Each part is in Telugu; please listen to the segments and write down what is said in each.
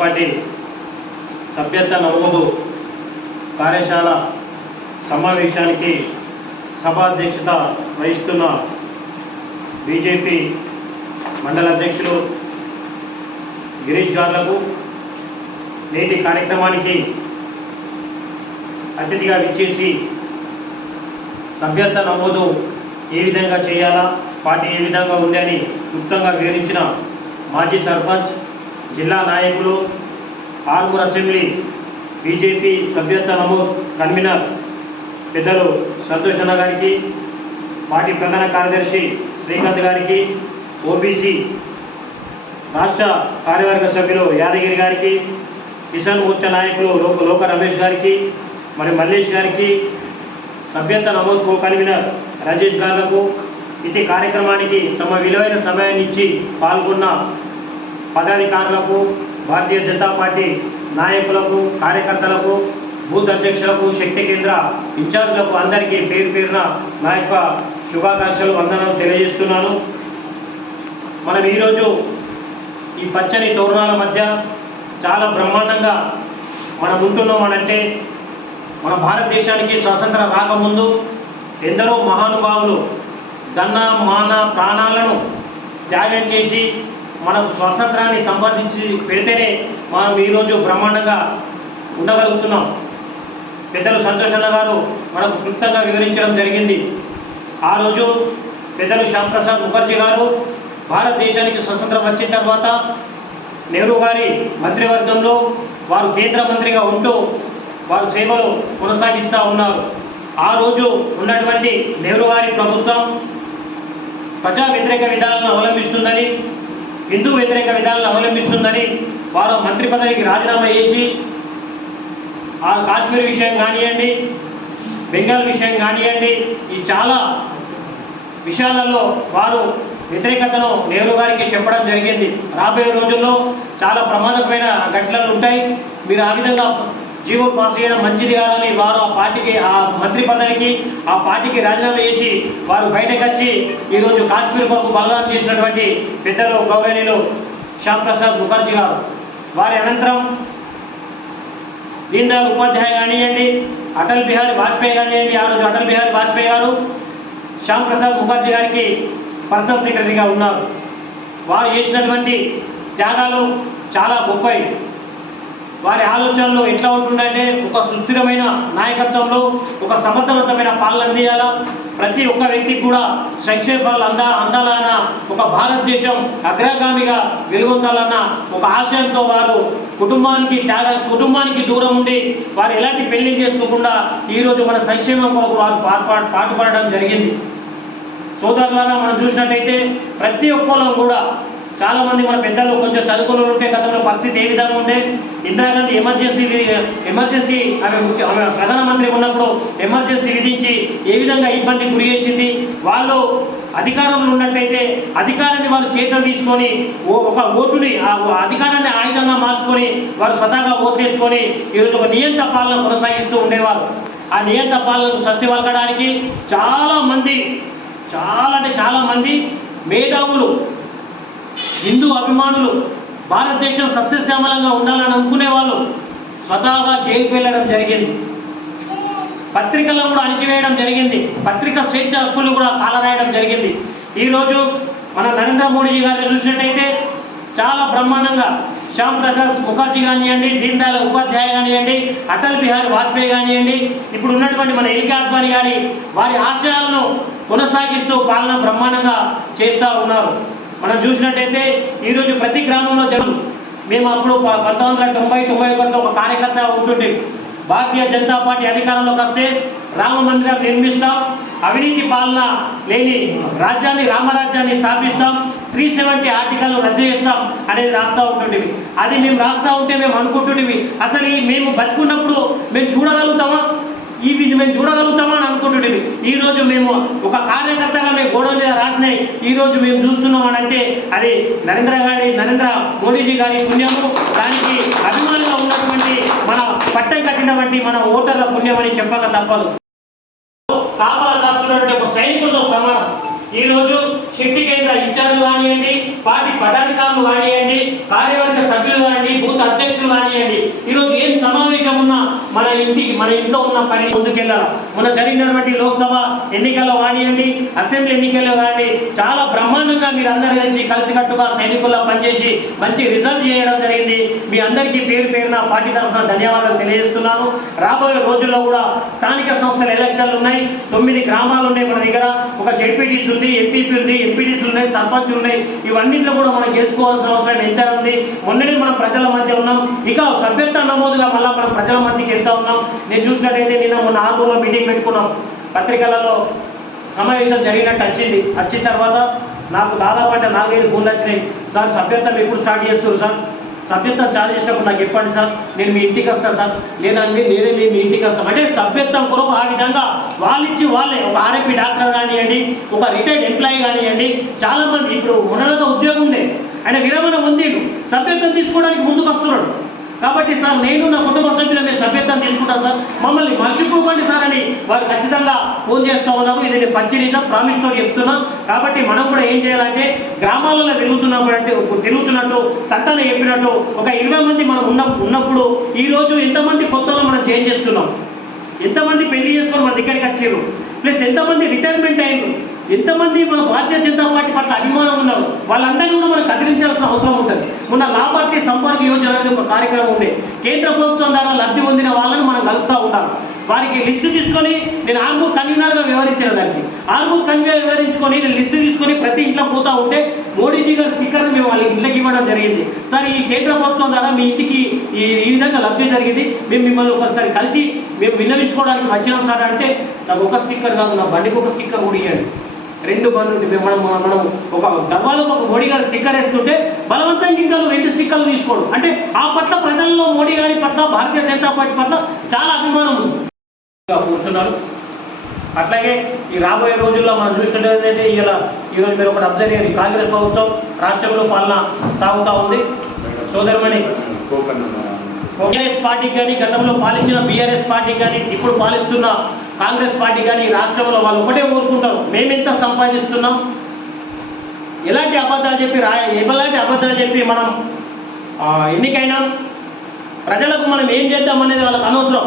పార్టీ సభ్యత్వ నమోదు కార్యశాల సమావేశానికి సభాధ్యక్షత వహిస్తున్న బీజేపీ మండల అధ్యక్షులు గిరీష్ గారులకు నేటి కార్యక్రమానికి అతిథిగా విచ్చేసి సభ్యత్వ నమోదు ఏ విధంగా చేయాలా పార్టీ ఏ విధంగా ఉందని గుప్తంగా వివరించిన మాజీ సర్పంచ్ జిల్లా నాయకులు ఆల్మూర్ అసెంబ్లీ బీజేపీ సభ్యత్వ నమోద్ కన్వీనర్ పెద్దలు సంతోష్ అన్న గారికి పార్టీ ప్రధాన కార్యదర్శి శ్రీకాంత్ గారికి ఓబీసీ రాష్ట్ర కార్యవర్గ సభ్యులు యాదగిరి గారికి కిసాన్ మోర్చా నాయకులు లోక లోక రమేష్ గారికి మరి మల్లేష్ గారికి సభ్యత నమోద్ కో కన్వీనర్ రాజేష్ గారులకు ఇది కార్యక్రమానికి తమ విలువైన సమయాన్ని ఇచ్చి పాల్గొన్న పదాధికారులకు భారతీయ జనతా పార్టీ నాయకులకు కార్యకర్తలకు బూత్ అధ్యక్షులకు శక్తి కేంద్ర ఇన్ఛార్జులకు అందరికీ పేరు పేరున నా యొక్క శుభాకాంక్షలు వందనం తెలియజేస్తున్నాను మనం ఈరోజు ఈ పచ్చని తోరణాల మధ్య చాలా బ్రహ్మాండంగా మనం ఉంటున్నాం మన భారతదేశానికి స్వాతంత్రం రాకముందు ఎందరో మహానుభావులు దన్న మాన ప్రాణాలను త్యాగం చేసి మనకు స్వాతంత్రాన్ని సంపాదించి పెడితేనే మనం ఈరోజు బ్రహ్మాండంగా ఉండగలుగుతున్నాం పెద్దలు సంతోషన్న గారు మనకు క్లుప్తంగా వివరించడం జరిగింది ఆ రోజు పెద్దలు ప్రసాద్ ముఖర్జీ గారు భారతదేశానికి స్వతంత్రం వచ్చిన తర్వాత నెహ్రూ గారి మంత్రివర్గంలో వారు కేంద్ర మంత్రిగా ఉంటూ వారు సేవలు కొనసాగిస్తూ ఉన్నారు ఆ రోజు ఉన్నటువంటి నెహ్రూ గారి ప్రభుత్వం ప్రజా వ్యతిరేక విధాలను అవలంబిస్తుందని హిందూ వ్యతిరేక విధానాలను అవలంబిస్తుందని వారు మంత్రి పదవికి రాజీనామా చేసి ఆ కాశ్మీర్ విషయం కానివ్వండి బెంగాల్ విషయం కానివ్వండి ఈ చాలా విషయాలలో వారు వ్యతిరేకతను నెహ్రూ గారికి చెప్పడం జరిగింది రాబోయే రోజుల్లో చాలా ప్రమాదమైన ఘటనలు ఉంటాయి మీరు ఆ విధంగా జీవో పాస్ చేయడం మంచిది కాదని వారు ఆ పార్టీకి ఆ మంత్రి పదవికి ఆ పార్టీకి రాజీనామా చేసి వారు బయటకు వచ్చి ఈరోజు కాశ్మీర్ కొరకు బలదానం చేసినటువంటి పెద్దలు గౌరవనీయులు శ్యామ్ ప్రసాద్ ముఖర్జీ గారు వారి అనంతరం దీన్ దయాళ్ ఉపాధ్యాయ కానివ్వండి అటల్ బిహారీ వాజ్పేయి కానివ్వండి ఆ రోజు అటల్ బిహారీ వాజ్పేయి గారు శ్యామ్ ప్రసాద్ ముఖర్జీ గారికి పర్సనల్ సెక్రటరీగా ఉన్నారు వారు చేసినటువంటి త్యాగాలు చాలా గొప్పవి వారి ఆలోచనలు ఎట్లా ఉంటుందంటే ఒక సుస్థిరమైన నాయకత్వంలో ఒక సమర్థవంతమైన పాలన అందియాలా ప్రతి ఒక్క వ్యక్తికి కూడా సంక్షేమాలు అందా అందాలన్న ఒక భారతదేశం అగ్రగామిగా వెలుగొందాలన్న ఒక ఆశయంతో వారు కుటుంబానికి త్యాగ కుటుంబానికి దూరం ఉండి వారు ఎలాంటి పెళ్లి చేసుకోకుండా ఈరోజు మన సంక్షేమం కొరకు వారు పాటుపడడం జరిగింది సోదరులారా మనం చూసినట్టయితే ప్రతి ఒక్కరం కూడా చాలామంది మన పెద్దలు కొంచెం చదువుకుని ఉంటే గతంలో పరిస్థితి ఏ విధంగా ఉండే ఇందిరాగాంధీ ఎమర్జెన్సీ ఎమర్జెన్సీ ఆమె ముఖ్య ఆమె ప్రధానమంత్రి ఉన్నప్పుడు ఎమర్జెన్సీ విధించి ఏ విధంగా ఇబ్బంది గురి చేసింది వాళ్ళు అధికారంలో ఉన్నట్టయితే అధికారాన్ని వారు చేతులు తీసుకొని ఒక ఓటుని ఆ అధికారాన్ని ఆయుధంగా మార్చుకొని వారు స్వతహాగా వేసుకొని ఈరోజు ఒక నియంత పాలన కొనసాగిస్తూ ఉండేవారు ఆ నియంత పాలనకు స్వస్తి పలకడానికి చాలామంది చాలా అంటే చాలామంది మేధావులు హిందూ అభిమానులు భారతదేశం సస్యశ్యామలంగా ఉండాలని అనుకునే వాళ్ళు స్వతహాగా జైలుకు వెళ్ళడం జరిగింది పత్రికలను కూడా అణిచివేయడం జరిగింది పత్రిక స్వేచ్ఛ హక్కులు కూడా కాలరాయడం జరిగింది ఈరోజు మన నరేంద్ర మోడీ గారిని చూసినట్టయితే చాలా బ్రహ్మాండంగా శ్యామ్ ప్రకాష్ ముఖర్జీ కానివ్వండి దీన్ ఉపాధ్యాయ కానివ్వండి అటల్ బిహారీ వాజ్పేయి కానివ్వండి ఇప్పుడు ఉన్నటువంటి మన ఎల్కే అద్వాని గారి వారి ఆశయాలను కొనసాగిస్తూ పాలన బ్రహ్మాండంగా చేస్తూ ఉన్నారు మనం చూసినట్టయితే ఈరోజు ప్రతి గ్రామంలో జరుగు మేము అప్పుడు పంతొమ్మిది వందల తొంభై తొంభై ఒకటిలో ఒక కార్యకర్త ఉంటుండే భారతీయ జనతా పార్టీ అధికారంలోకి వస్తే రామ మందిరం నిర్మిస్తాం అవినీతి పాలన లేని రాజ్యాన్ని రామరాజ్యాన్ని స్థాపిస్తాం త్రీ సెవెంటీ ఆర్టికల్ రద్దు చేస్తాం అనేది రాస్తూ ఉంటుండేవి అది మేము రాస్తూ ఉంటే మేము అనుకుంటుండేవి అసలు మేము బతుకున్నప్పుడు మేము చూడగలుగుతామా ఈ విధి మేము చూడగలుగుతామా అని అనుకుంటుండేవి ఈరోజు మేము ఒక కార్యకర్తగా మేము గోడ మీద రాసినాయి ఈరోజు మేము చూస్తున్నాం అని అంటే అది నరేంద్ర గారి నరేంద్ర మోడీజీ గారి పుణ్యము దానికి అభిమానులుగా ఉన్నటువంటి మన పట్టం కట్టినటువంటి మన ఓటర్ల పుణ్యం అని చెప్పక తప్పదు కాపలా కాస్తున్నటువంటి ఒక సైనికులతో సమానం ఈరోజు శక్తి కేంద్ర ఇన్ఛార్జ్ కానివ్వండి పార్టీ పదాధికారులు కానివ్వండి కార్యవర్గ సభ్యులు కానివ్వండి బూత్ అధ్యక్షులు కానివ్వండి ఈరోజు ఏం సమావేశం ఉన్నా మన ఇంటికి మన ఇంట్లో ఉన్న పని ముందుకెళ్ళాలి మన జరిగినటువంటి లోక్సభ ఎన్నికల్లో కానివ్వండి అసెంబ్లీ ఎన్నికల్లో కానివ్వండి చాలా బ్రహ్మాండంగా మీరు అందరు కలిసి కలిసికట్టుగా సైనికుల్లో పనిచేసి మంచి రిజల్ట్ చేయడం జరిగింది మీ అందరికీ పేరు పేరున పార్టీ తరఫున ధన్యవాదాలు తెలియజేస్తున్నాను రాబోయే రోజుల్లో కూడా స్థానిక సంస్థల ఎలక్షన్లు ఉన్నాయి తొమ్మిది గ్రామాలు ఉన్నాయి మన దగ్గర ఒక జడ్పీటీసీ ఉంది ఎంపీపీ ఉంది ఎంపీడీస్ ఉన్నాయి సర్పంచ్ ఉన్నాయి ఇవన్నింటిలో కూడా మనం గెలుచుకోవాల్సిన అవసరం ఎంత ఉంది మొన్ననే మనం ప్రజల మధ్య ఉన్నాం ఇక సభ్యత్వ నమోదుగా మళ్ళీ మనం ప్రజల మధ్యకి వెళ్తా ఉన్నాం నేను చూసినట్టయితే నిన్న మొన్న ఆగూరులో మీటింగ్ పెట్టుకున్నాం పత్రికలలో సమావేశం జరిగినట్టు వచ్చింది వచ్చిన తర్వాత నాకు దాదాపు అంటే నాలుగైదు ఫోన్లు వచ్చినాయి సార్ సభ్యత్వం ఎప్పుడు స్టార్ట్ చేస్తారు సార్ సభ్యత్వం చాలా చేసినప్పుడు నాకు చెప్పండి సార్ నేను మీ ఇంటికి వస్తాను సార్ లేదండి నేనే మీ ఇంటికి వస్తాను అంటే సభ్యత్వం కొరకు ఆ విధంగా వాళ్ళిచ్చి వాళ్ళే ఒక ఆర్ఎంపీ డాక్టర్ కానివ్వండి ఒక రిటైర్డ్ ఎంప్లాయీ కానివ్వండి చాలామంది ఇప్పుడు ఉన్నత ఉద్యోగం ఉంది ఆయన విరమణ ఉంది సభ్యత్వం తీసుకోవడానికి ముందుకు వస్తున్నాడు కాబట్టి సార్ నేను నా కుటుంబ సభ్యులు మీద సభ్యత్వం తీసుకుంటాను సార్ మమ్మల్ని మర్చిపోకండి సార్ అని వారు ఖచ్చితంగా ఫోన్ చేస్తూ ఉన్నాము ఇది నేను నిజం ప్రామిస్తో చెప్తున్నా కాబట్టి మనం కూడా ఏం చేయాలంటే గ్రామాలలో తిరుగుతున్నప్పుడు అంటే తిరుగుతున్నట్టు సత్తాన చెప్పినట్టు ఒక ఇరవై మంది మనం ఉన్న ఉన్నప్పుడు ఈరోజు ఎంతమంది కొత్తలో మనం చేంజ్ చేస్తున్నాం ఎంతమంది పెళ్లి చేసుకొని మన దగ్గరికి వచ్చారు ప్లస్ ఎంతమంది రిటైర్మెంట్ అయ్యారు ఎంతమంది మన భారతీయ జనతా పార్టీ పట్ల అభిమానం ఉన్నారు వాళ్ళందరినీ కూడా మనం కదిలించాల్సిన అవసరం ఉంటుంది మొన్న లాభార్థి సంపర్క యోజన అనేది ఒక కార్యక్రమం ఉండే కేంద్ర ప్రభుత్వం ద్వారా లబ్ధి పొందిన వాళ్ళని మనం కలుస్తూ ఉండాలి వారికి లిస్టు తీసుకొని నేను ఆర్మూర్ కన్వీనర్గా వివరించిన దానికి ఆర్మూర్ కన్వీనర్ వివరించుకొని నేను లిస్టు తీసుకొని ప్రతి ఇంట్లో పోతూ ఉంటే మోడీజీ గారి స్టిక్కర్ మేము వాళ్ళకి ఇళ్ళకి ఇవ్వడం జరిగింది సార్ ఈ కేంద్ర ప్రభుత్వం ద్వారా మీ ఇంటికి ఈ ఈ విధంగా లబ్ధి జరిగింది మేము మిమ్మల్ని ఒకసారి కలిసి మేము విన్నవించుకోవడానికి వచ్చినాం సార్ అంటే నాకు ఒక స్టిక్కర్ కాదు నా బండికి ఒక స్టిక్కర్ కూడా ఇయ్యాడు రెండు బండ్లు మనం మనం ఒక గర్వాలో ఒక మోడీ గారు స్టిక్కర్ వేస్తుంటే బలవంతంగా ఇంకా రెండు స్టిక్కర్లు తీసుకోడు అంటే ఆ పట్ల ప్రజల్లో మోడీ గారి పట్ల భారతీయ జనతా పార్టీ పట్ల చాలా అభిమానం కూర్చున్నారు అట్లాగే ఈ రాబోయే రోజుల్లో మనం చూస్తుండే ఏంటంటే ఇలా ఈరోజు మీరు ఒకటి అబ్జర్వ్ చేయండి కాంగ్రెస్ ప్రభుత్వం రాష్ట్రంలో పాలన సాగుతూ ఉంది సోదరమణి కాంగ్రెస్ పార్టీ కానీ గతంలో పాలించిన బీఆర్ఎస్ పార్టీ కానీ ఇప్పుడు పాలిస్తున్న కాంగ్రెస్ పార్టీ కానీ రాష్ట్రంలో వాళ్ళు ఒకటే కోరుకుంటారు మేమెంత సంపాదిస్తున్నాం ఎలాంటి అబద్ధాలు చెప్పి రా ఎలాంటి అబద్ధాలు చెప్పి మనం ఎన్నికైనా ప్రజలకు మనం ఏం చేద్దాం అనేది వాళ్ళకి అనవసరం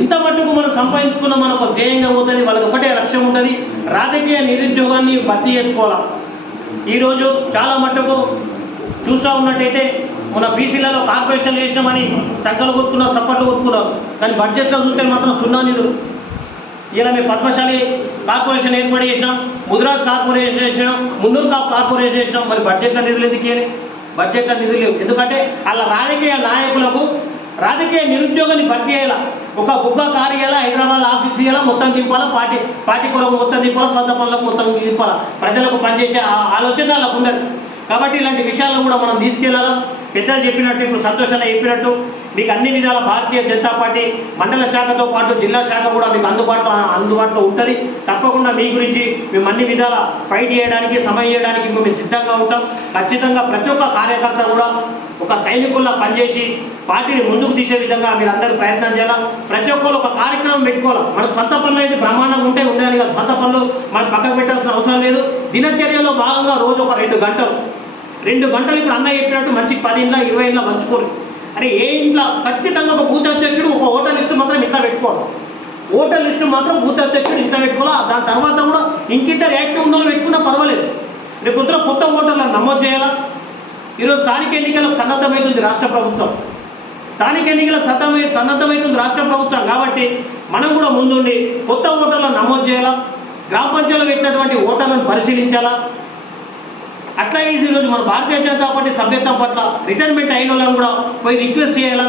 ఇంత మట్టుకు మనం సంపాదించుకున్న మనకు జయంగా పోతుంది వాళ్ళకి ఒకటే లక్ష్యం ఉంటుంది రాజకీయ నిరుద్యోగాన్ని భర్తీ చేసుకోవాలా ఈరోజు చాలా మట్టుకు చూస్తూ ఉన్నట్టయితే మన బీసీలలో కార్పొరేషన్లు చేసినామని సంఖ్యలు కొట్టుకున్నారు సప్పట్లు కొట్టుకున్నారు కానీ బడ్జెట్లో చూస్తే మాత్రం సున్నా నిధులు ఈయన మేము పద్మశాలి కార్పొరేషన్ ఏర్పాటు చేసినాం ముదిరాజ్ కార్పొరేషన్ చేసినాం మున్నూరు కాపు కార్పొరేషన్ చేసినాం మరి బడ్జెట్లో నిధులు ఎందుకు అని బడ్జెట్లో నిధులు లేవు ఎందుకంటే అలా రాజకీయ నాయకులకు రాజకీయ నిరుద్యోగాన్ని భర్తీ చేయాలా ఒక బుక్క కారు ఇవ్వాలా హైదరాబాద్ ఆఫీస్ ఇవ్వాలా మొత్తం దింపాలా పార్టీ పార్టీ కొరకు మొత్తం దింపాలా సొంత పనులకు మొత్తం దింపాలా ప్రజలకు పనిచేసే ఆలోచన అలా ఉండదు కాబట్టి ఇలాంటి విషయాలను కూడా మనం తీసుకెళ్లాలా పెద్దలు చెప్పినట్టు ఇప్పుడు సంతోషంగా చెప్పినట్టు మీకు అన్ని విధాల భారతీయ జనతా పార్టీ మండల శాఖతో పాటు జిల్లా శాఖ కూడా మీకు అందుబాటులో అందుబాటులో ఉంటుంది తప్పకుండా మీ గురించి మేము అన్ని విధాల ఫైట్ చేయడానికి సమయం చేయడానికి మేము సిద్ధంగా ఉంటాం ఖచ్చితంగా ప్రతి ఒక్క కార్యకర్త కూడా ఒక సైనికుల్లా పనిచేసి పార్టీని ముందుకు తీసే విధంగా మీరు అందరూ ప్రయత్నం చేయాలా ప్రతి ఒక్కరు ఒక కార్యక్రమం పెట్టుకోవాలి మన సొంత పనులు అయితే బ్రహ్మాండంగా ఉంటే ఉండాలి కదా సొంత పనులు మనం పక్కకు పెట్టాల్సిన అవసరం లేదు దినచర్యలో భాగంగా రోజు ఒక రెండు గంటలు రెండు గంటలు ఇప్పుడు అన్న చెప్పినట్టు మంచి పది ఇంట్లో ఇరవై ఇంట్లో మంచుకోరు అరే ఏ ఇంట్లో ఖచ్చితంగా ఒక బూత్ అధ్యక్షుడు ఒక ఓటర్ లిస్టు మాత్రం ఇంట్లో పెట్టుకోవాలి ఓటర్ లిస్టు మాత్రం బూత్ అధ్యక్షుడు ఇంట్లో పెట్టుకోవాలి దాని తర్వాత కూడా ఇంకిద్దరు యాక్టివ్ ఉన్న పెట్టుకున్నా పర్వాలేదు రేపు పొద్దున కొత్త ఓటర్లను నమోదు చేయాలా ఈరోజు స్థానిక ఎన్నికలకు సన్నద్ధమవుతుంది రాష్ట్ర ప్రభుత్వం స్థానిక ఎన్నికల సన్నద్ధమై సన్నద్ధమవుతుంది రాష్ట్ర ప్రభుత్వం కాబట్టి మనం కూడా ముందుండి కొత్త ఓటర్లను నమోదు చేయాలా గ్రామ పంచాయతీలో పెట్టినటువంటి ఓటర్లను పరిశీలించాలా అట్లా ఈజీ ఈరోజు మన భారతీయ జనతా పార్టీ సభ్యత్వం పట్ల రిటైర్మెంట్ అయిన వాళ్ళని కూడా పోయి రిక్వెస్ట్ చేయాలా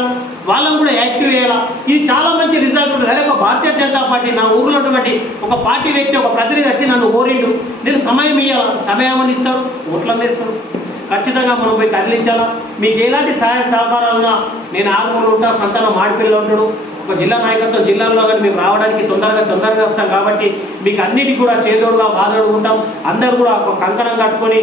వాళ్ళని కూడా యాక్టివ్ చేయాలా ఇది చాలా మంచి రిజల్ట్ ఉంటుంది అదే ఒక భారతీయ జనతా పార్టీ నా ఊరిలో ఉన్నటువంటి ఒక పార్టీ వ్యక్తి ఒక ప్రతినిధి వచ్చి నన్ను ఓరిండు నేను సమయం ఇవ్వాలా సమయం అని ఇస్తాడు ఓట్లని ఇస్తాడు ఖచ్చితంగా మనం పోయి కదిలించాలా మీకు ఎలాంటి సహాయ సహకారాలున్నా నేను ఆరుమూలు ఉంటా సంతానం మాడిపిల్ల ఉంటాడు ఒక జిల్లా నాయకత్వం జిల్లాలో కానీ మేము రావడానికి తొందరగా తొందరగా వస్తాం కాబట్టి మీకు అన్నిటి కూడా చేదోడుగా బాధోడుకుంటాం అందరూ కూడా ఒక కంకణం కట్టుకొని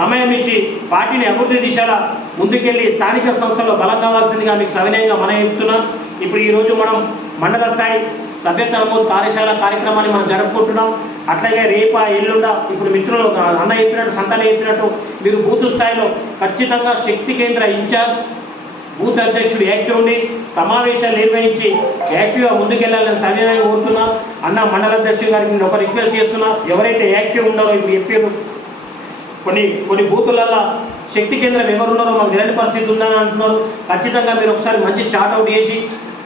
సమయం ఇచ్చి పార్టీని అభివృద్ధి దిశలో ముందుకెళ్ళి స్థానిక సంస్థల్లో బలం కావాల్సిందిగా మీకు సవినయంగా మనం చెప్తున్నాం ఇప్పుడు ఈరోజు మనం మండల స్థాయి సభ్యత్వ నమోదు కార్యశాల కార్యక్రమాన్ని మనం జరుపుకుంటున్నాం అట్లాగే రేప ఎల్లుండ ఇప్పుడు మిత్రులు అన్న చెప్పినట్టు సంతలు చెప్పినట్టు మీరు బూత్ స్థాయిలో ఖచ్చితంగా శక్తి కేంద్ర ఇన్ఛార్జ్ బూత్ అధ్యక్షుడు యాక్టివ్ ఉండి సమావేశాలు నిర్వహించి యాక్టివ్గా ముందుకెళ్లాలని సవినయంగా కోరుతున్నాం అన్న మండల అధ్యక్షుడు గారికి నేను ఒక రిక్వెస్ట్ చేస్తున్నా ఎవరైతే యాక్టివ్ ఉండాలో ఇప్పుడు చెప్పారు కొన్ని కొన్ని బూతులలో శక్తి కేంద్రం ఎవరున్నారో మాకు తెలియని పరిస్థితి ఉందని అంటున్నారు ఖచ్చితంగా మీరు ఒకసారి మంచి చాట్అవుట్ చేసి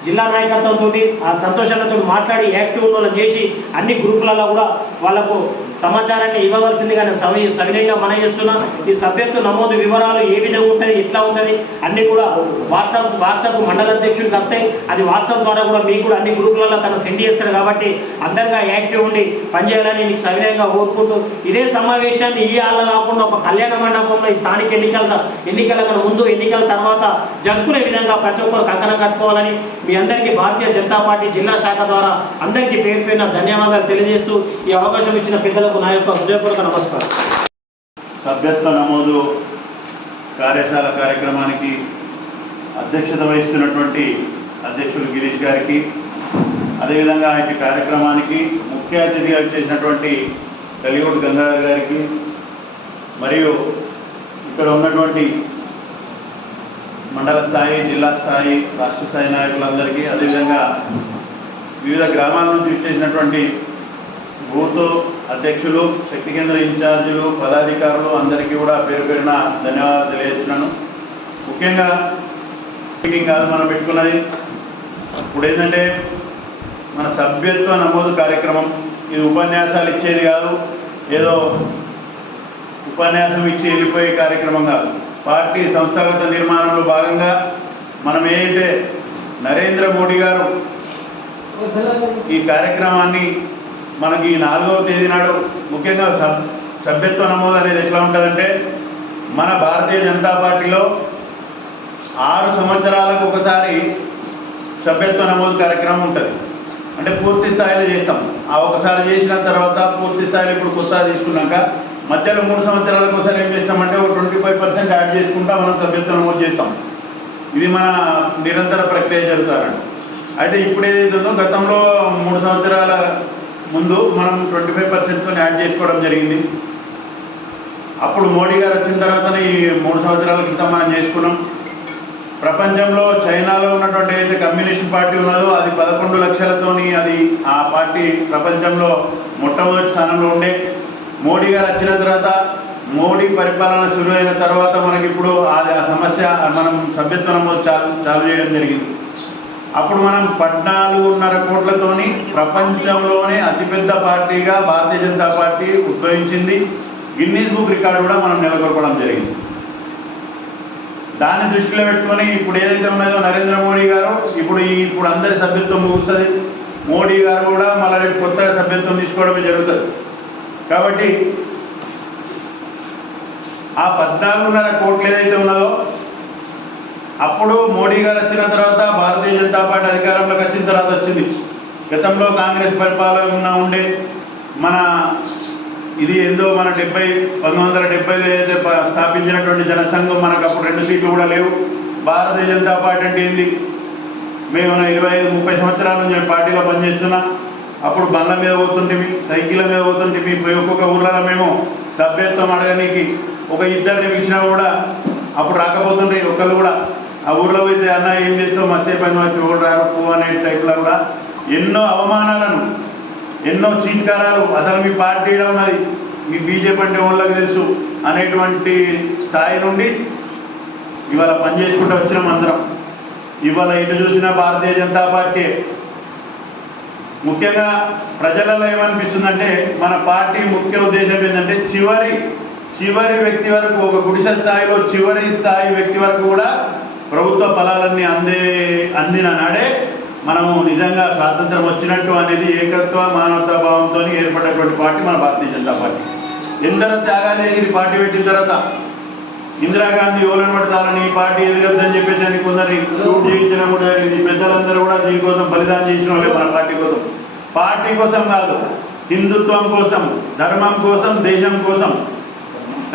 జిల్లా నాయకత్వంతో ఆ సంతోషాలతో మాట్లాడి యాక్టివ్ ఉన్న చేసి అన్ని గ్రూపులలో కూడా వాళ్ళకు సమాచారాన్ని ఇవ్వవలసిందిగా సవి సవినయంగా మనం చేస్తున్నా ఈ సభ్యత్వ నమోదు వివరాలు ఏ విధంగా ఉంటుంది ఎట్లా ఉంటుంది అన్నీ కూడా వాట్సాప్ వాట్సాప్ మండల అధ్యక్షుడికి వస్తాయి అది వాట్సాప్ ద్వారా కూడా మీకు కూడా అన్ని గ్రూపులలో తను సెండ్ చేస్తాడు కాబట్టి అందరిగా యాక్టివ్ ఉండి పనిచేయాలని నీకు సవినయంగా కోరుకుంటూ ఇదే సమావేశాన్ని ఈ ఆళ్ళ కాకుండా ఒక కళ్యాణ మండపంలో ఈ స్థానిక ఎన్నికల ఎన్నికల ముందు ఎన్నికల తర్వాత జరుపుకునే విధంగా ప్రతి ఒక్కరు కంకణం కట్టుకోవాలని మీ అందరికీ భారతీయ జనతా పార్టీ జిల్లా శాఖ ద్వారా అందరికీ పేరు పేరున ధన్యవాదాలు తెలియజేస్తూ ఈ అవకాశం ఇచ్చిన పెద్దలకు సభ్యులకు నా యొక్క హృదయపూర్వక నమస్కారం సభ్యత్వ నమోదు కార్యశాల కార్యక్రమానికి అధ్యక్షత వహిస్తున్నటువంటి అధ్యక్షులు గిరీష్ గారికి అదేవిధంగా ఆయన కార్యక్రమానికి ముఖ్య అతిథిగా చేసినటువంటి కలిగోడు గంగాధర్ గారికి మరియు ఇక్కడ ఉన్నటువంటి మండల స్థాయి జిల్లా స్థాయి రాష్ట్ర స్థాయి నాయకులందరికీ అదేవిధంగా వివిధ గ్రామాల నుంచి ఇచ్చేసినటువంటి బూత్ అధ్యక్షులు శక్తి కేంద్ర ఇన్ఛార్జీలు పదాధికారులు అందరికీ కూడా పేరు పేరున ధన్యవాదాలు తెలియజేస్తున్నాను ముఖ్యంగా మీటింగ్ కాదు మనం పెట్టుకున్నది ఇప్పుడు ఏంటంటే మన సభ్యత్వ నమోదు కార్యక్రమం ఇది ఉపన్యాసాలు ఇచ్చేది కాదు ఏదో ఉపన్యాసం ఇచ్చి వెళ్ళిపోయే కార్యక్రమం కాదు పార్టీ సంస్థాగత నిర్మాణంలో భాగంగా మనం ఏదైతే నరేంద్ర మోడీ గారు ఈ కార్యక్రమాన్ని మనకి ఈ నాలుగవ తేదీ నాడు ముఖ్యంగా సభ్యత్వ నమోదు అనేది ఎట్లా ఉంటుందంటే మన భారతీయ జనతా పార్టీలో ఆరు సంవత్సరాలకు ఒకసారి సభ్యత్వ నమోదు కార్యక్రమం ఉంటుంది అంటే పూర్తి స్థాయిలో చేస్తాం ఆ ఒకసారి చేసిన తర్వాత పూర్తి స్థాయిలో ఇప్పుడు కొత్త తీసుకున్నాక మధ్యలో మూడు సంవత్సరాలకు ఒకసారి ఏం చేస్తామంటే ఒక ట్వంటీ ఫైవ్ పర్సెంట్ యాడ్ చేసుకుంటా మనం సభ్యత్వ నమోదు చేస్తాం ఇది మన నిరంతర ప్రక్రియ జరుగుతారండి అయితే ఇప్పుడు ఏదైతే ఉందో గతంలో మూడు సంవత్సరాల ముందు మనం ట్వంటీ ఫైవ్ పర్సెంట్తో యాడ్ చేసుకోవడం జరిగింది అప్పుడు మోడీ గారు వచ్చిన తర్వాత ఈ మూడు సంవత్సరాల క్రితం మనం చేసుకున్నాం ప్రపంచంలో చైనాలో ఉన్నటువంటి అయితే కమ్యూనిస్ట్ పార్టీ ఉన్నదో అది పదకొండు లక్షలతోని అది ఆ పార్టీ ప్రపంచంలో మొట్టమొదటి స్థానంలో ఉండే మోడీ గారు వచ్చిన తర్వాత మోడీ పరిపాలన శురు అయిన తర్వాత మనకి ఇప్పుడు ఆ సమస్య మనం సభ్యత్వం చాలు చాలు చేయడం జరిగింది అప్పుడు మనం పద్నాలుగున్నర కోట్లతోని ప్రపంచంలోనే అతిపెద్ద పార్టీగా భారతీయ జనతా పార్టీ ఉద్భవించింది గిన్నీస్ బుక్ రికార్డు కూడా మనం నెలకొల్పడం జరిగింది దాన్ని దృష్టిలో పెట్టుకొని ఇప్పుడు ఏదైతే ఉన్నదో నరేంద్ర మోడీ గారు ఇప్పుడు ఈ ఇప్పుడు అందరి సభ్యత్వం ముగుస్తుంది మోడీ గారు కూడా మళ్ళీ రేపు కొత్తగా సభ్యత్వం తీసుకోవడమే జరుగుతుంది కాబట్టి ఆ పద్నాలుగున్నర కోట్లు ఏదైతే ఉన్నదో అప్పుడు మోడీ గారు వచ్చిన తర్వాత భారతీయ జనతా పార్టీ అధికారంలోకి వచ్చిన తర్వాత వచ్చింది గతంలో కాంగ్రెస్ పరిపాలన ఉండే మన ఇది ఏందో మన డెబ్బై పంతొమ్మిది వందల స్థాపించినటువంటి జనసంఘం మనకు అప్పుడు రెండు సీట్లు కూడా లేవు భారతీయ జనతా పార్టీ అంటే ఏంది మేము ఇరవై ఐదు ముప్పై సంవత్సరాల నుంచి నేను పార్టీలో పనిచేస్తున్నా అప్పుడు బండ్ల మీద పోతుంటే సైకిల్ మీద మీ ఒక్కొక్క ఊర్లలో మేము సభ్యత్వం అడగనీకి ఒక ఇద్దరిని పిలిచినా కూడా అప్పుడు రాకపోతుండే ఒకళ్ళు కూడా ఆ ఊర్లో పోయితే అన్న ఏం చేస్తావు మసేపు అని వచ్చి ఓడరారు పో అనే టైప్లో కూడా ఎన్నో అవమానాలను ఎన్నో చీత్కారాలు అసలు మీ పార్టీ ఉన్నది మీ బీజేపీ అంటే వాళ్ళకి తెలుసు అనేటువంటి స్థాయి నుండి ఇవాళ పనిచేసుకుంటూ వచ్చినాం అందరం ఇవాళ ఇటు చూసిన భారతీయ జనతా పార్టీ ముఖ్యంగా ప్రజలలో ఏమనిపిస్తుందంటే మన పార్టీ ముఖ్య ఉద్దేశం ఏంటంటే చివరి చివరి వ్యక్తి వరకు ఒక గుడిసె స్థాయిలో చివరి స్థాయి వ్యక్తి వరకు కూడా ప్రభుత్వ ఫలాలన్నీ అందే అందిన నాడే మనము నిజంగా స్వాతంత్రం వచ్చినట్టు అనేది ఏకత్వ మానవతా భావంతో ఏర్పడినటువంటి పార్టీ మన భారతీయ జనతా పార్టీ ఎందరో త్యాగాలే ఇది పార్టీ పెట్టిన తర్వాత ఇందిరాగాంధీ ఓలను పడతారని పార్టీ ఎదగద్దని చెప్పేసి అని కొందరిని లూట్ చేయించడం కూడా జరిగింది పెద్దలందరూ కూడా దీనికోసం బలిదానం చేసిన వాళ్ళే మన పార్టీ కోసం పార్టీ కోసం కాదు హిందుత్వం కోసం ధర్మం కోసం దేశం కోసం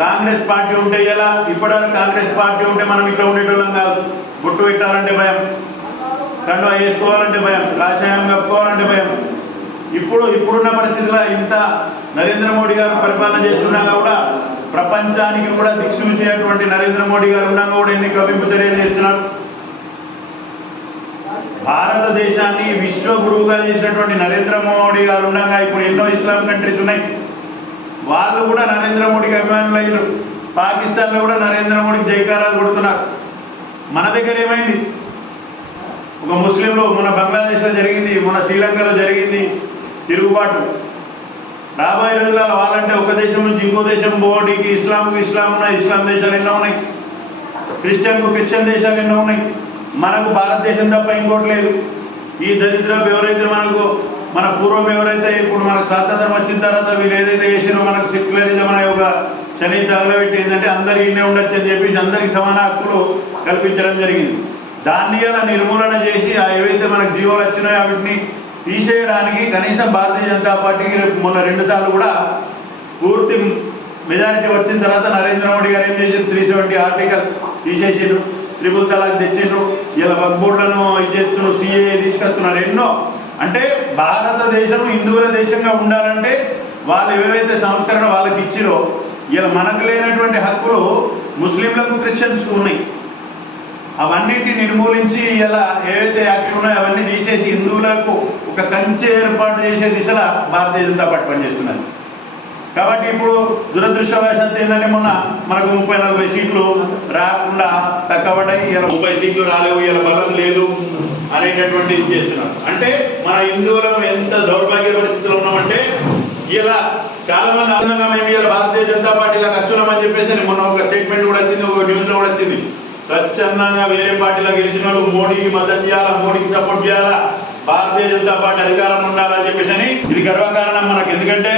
కాంగ్రెస్ పార్టీ ఉంటే ఎలా ఇప్పటివరకు కాంగ్రెస్ పార్టీ ఉంటే మనం ఇట్లా ఉండేటోళ్ళం కాదు బొట్టు పెట్టాలంటే భయం కండు వేసుకోవాలంటే భయం కాషాయం కప్పుకోవాలంటే భయం ఇప్పుడు ఇప్పుడున్న పరిస్థితిలో ఇంత నరేంద్ర మోడీ గారు పరిపాలన చేస్తున్నా కూడా ప్రపంచానికి కూడా దిక్సూచేటువంటి నరేంద్ర మోడీ గారు ఉన్నా కూడా ఎన్ని కవింపు చర్యలు చేస్తున్నారు భారతదేశాన్ని విశ్వగురువుగా చేసినటువంటి నరేంద్ర మోడీ గారు ఉండగా ఇప్పుడు ఎన్నో ఇస్లాం కంట్రీస్ ఉన్నాయి వాళ్ళు కూడా నరేంద్ర మోడీకి అభిమానులు అయ్యారు పాకిస్తాన్లో కూడా నరేంద్ర మోడీకి జైకారాలు కొడుతున్నారు మన దగ్గర ఏమైంది ఒక ముస్లింలో మన బంగ్లాదేశ్లో జరిగింది మన శ్రీలంకలో జరిగింది తిరుగుబాటు రాబోయే రోజుల్లో వాళ్ళంటే ఒక దేశం నుంచి ఇంకో దేశం మోడీకి ఇస్లాంకు ఇస్లాం ఉన్నాయి ఇస్లాం దేశాలు ఎన్నో ఉన్నాయి క్రిస్టియన్కు క్రిస్టియన్ దేశాలు ఎన్నో ఉన్నాయి మనకు భారతదేశం తప్ప ఇంకోటి లేదు ఈ దరిద్రం ఎవరైతే మనకు మన పూర్వం ఎవరైతే ఇప్పుడు మనకు స్వాతంత్రం వచ్చిన తర్వాత వీళ్ళు ఏదైతే చేసినో మనకు సెక్యులరిజం అనే ఒక శని తగలబెట్టి ఏంటంటే అందరి ఇల్లే ఉండొచ్చు అని చెప్పేసి అందరికి సమాన హక్కులు కల్పించడం జరిగింది దాన్ని గల నిర్మూలన చేసి ఆ ఏవైతే మనకు జీవోలు వచ్చినాయో వాటిని తీసేయడానికి కనీసం భారతీయ జనతా పార్టీకి మొన్న రెండుసార్లు కూడా పూర్తి మెజారిటీ వచ్చిన తర్వాత నరేంద్ర మోడీ గారు ఏం చేసారు త్రీ సెవెంటీ ఆర్టికల్ తీసేసిండ్రు త్రిపుల్ తలాక్ తెచ్చిండ్రు ఇలా బోర్డులను ఇచ్చేస్తున్నారు సిఏ తీసుకొస్తున్నారు ఎన్నో అంటే భారతదేశం హిందువుల దేశంగా ఉండాలంటే వాళ్ళు ఏవైతే సంస్కరణ వాళ్ళకి ఇచ్చిరో ఇలా మనకు లేనటువంటి హక్కులు ముస్లింలకు క్రిస్టియన్స్కు ఉన్నాయి అవన్నిటి నిర్మూలించి ఇలా ఏవైతే యాక్ట్లు ఉన్నాయో అవన్నీ తీసేసి హిందువులకు ఒక కంచె ఏర్పాటు చేసే దిశలో భారతీయ జనతా పార్టీ పనిచేస్తున్నారు కాబట్టి ఇప్పుడు దురదృష్టవశాత్తు ఏంటంటే మొన్న మనకు ముప్పై నలభై సీట్లు రాకుండా తక్కువ ఇలా ముప్పై సీట్లు రాలేవు ఇలా బలం లేదు అనేటటువంటి చేస్తున్నారు అంటే మన హిందువుల ఎంత దౌర్భాగ్య పరిస్థితిలో ఉన్నామంటే ఇలా చాలా మంది ఆనందంగా మేము ఇలా భారతీయ జనతా ఇలా అని చెప్పేసి మొన్న ఒక స్టేట్మెంట్ కూడా వచ్చింది ఒక న్యూస్లో కూడా వచ్చింది స్వచ్ఛందంగా వేరే పార్టీలో గెలిచిన వాళ్ళు మోడీకి మద్దతు చేయాలా మోడీకి సపోర్ట్ చేయాలా భారతీయ జనతా పార్టీ అధికారం ఉండాలని చెప్పేసి ఇది గర్వకారణం మనకు ఎందుకంటే